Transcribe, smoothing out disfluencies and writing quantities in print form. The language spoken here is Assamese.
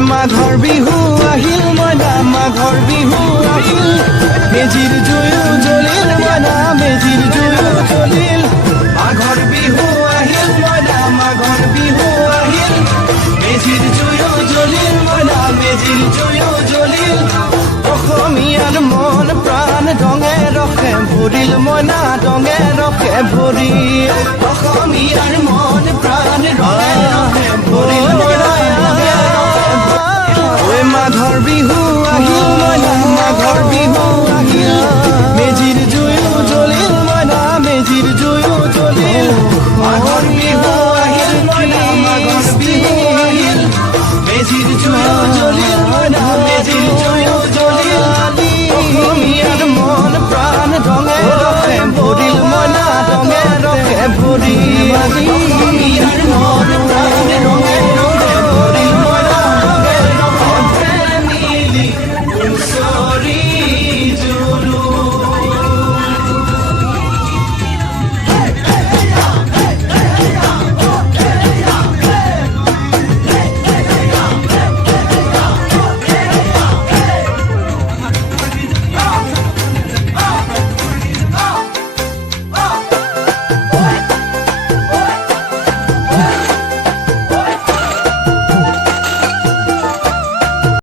মাঘৰ বিহু আহিল মইনা মাঘৰ বিহু আহিল মেজিৰ জুয়ো জ্বলিল মইনা মেজিৰ জুয়ো জ্বলিল মাঘৰ বিহু আহিল মইনা মাঘৰ বিহু আহিল মেজিৰ জুয়ো জ্বলিল মইনা মেজিৰ জুয়ো জ্বলিল অসমীয়াৰ মন প্ৰাণ ৰঙে ৰসে ভৰিল মইনা ৰঙে ৰসে ভৰিল অসমীয়াৰ মন প্ৰাণ ৰঙে ৰসে